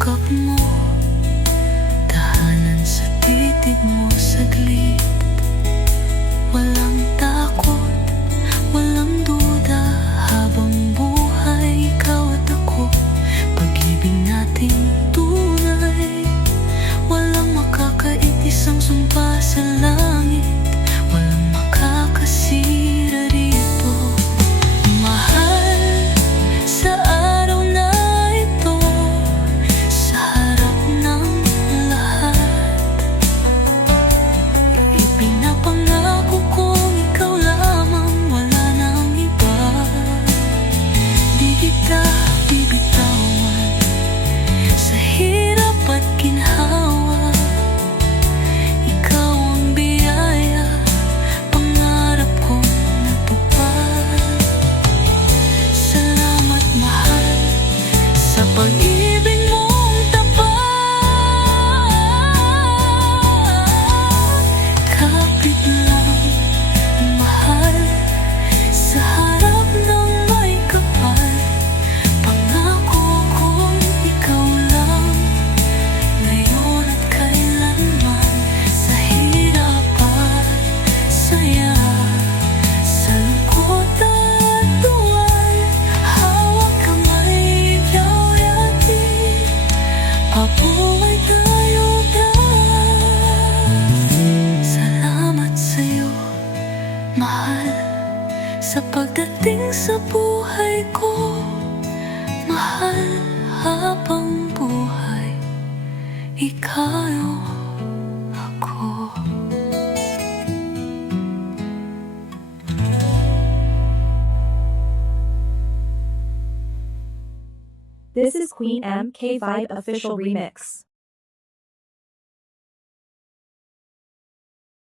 yakap mo, tahanan sa titig mo saglit. Walang takot, walang duda, habang buhay ikaw at ako. Pag-ibig nating tunay, walang makakait, isang sumpa sa langit. Walang makakasira rito. Mahal, sa araw na ito, sa harap ng lahat, ipinapangako kong ikaw lamang, wala nang iba. Di kita bibitawan sa hirap at ginhawa. Ikaw ang biyaya, pangarap kong natupad. Salamat mahal, sa pag-ibig mong tapat. Kapit lang, mahal, sa harap ng may kapal. Pangako kong ikaw lang, ngayon at kailanman. Sa hirap at saya, sa lungkot at tuwal, hawak kamay, ikaw yati, pabuhay tayo dahil. Salamat sa'yo, mahal, sa pagdating sa buhay ko. Mahal, habang buhay ikaw ako. This is Queen M K Vibe official remix.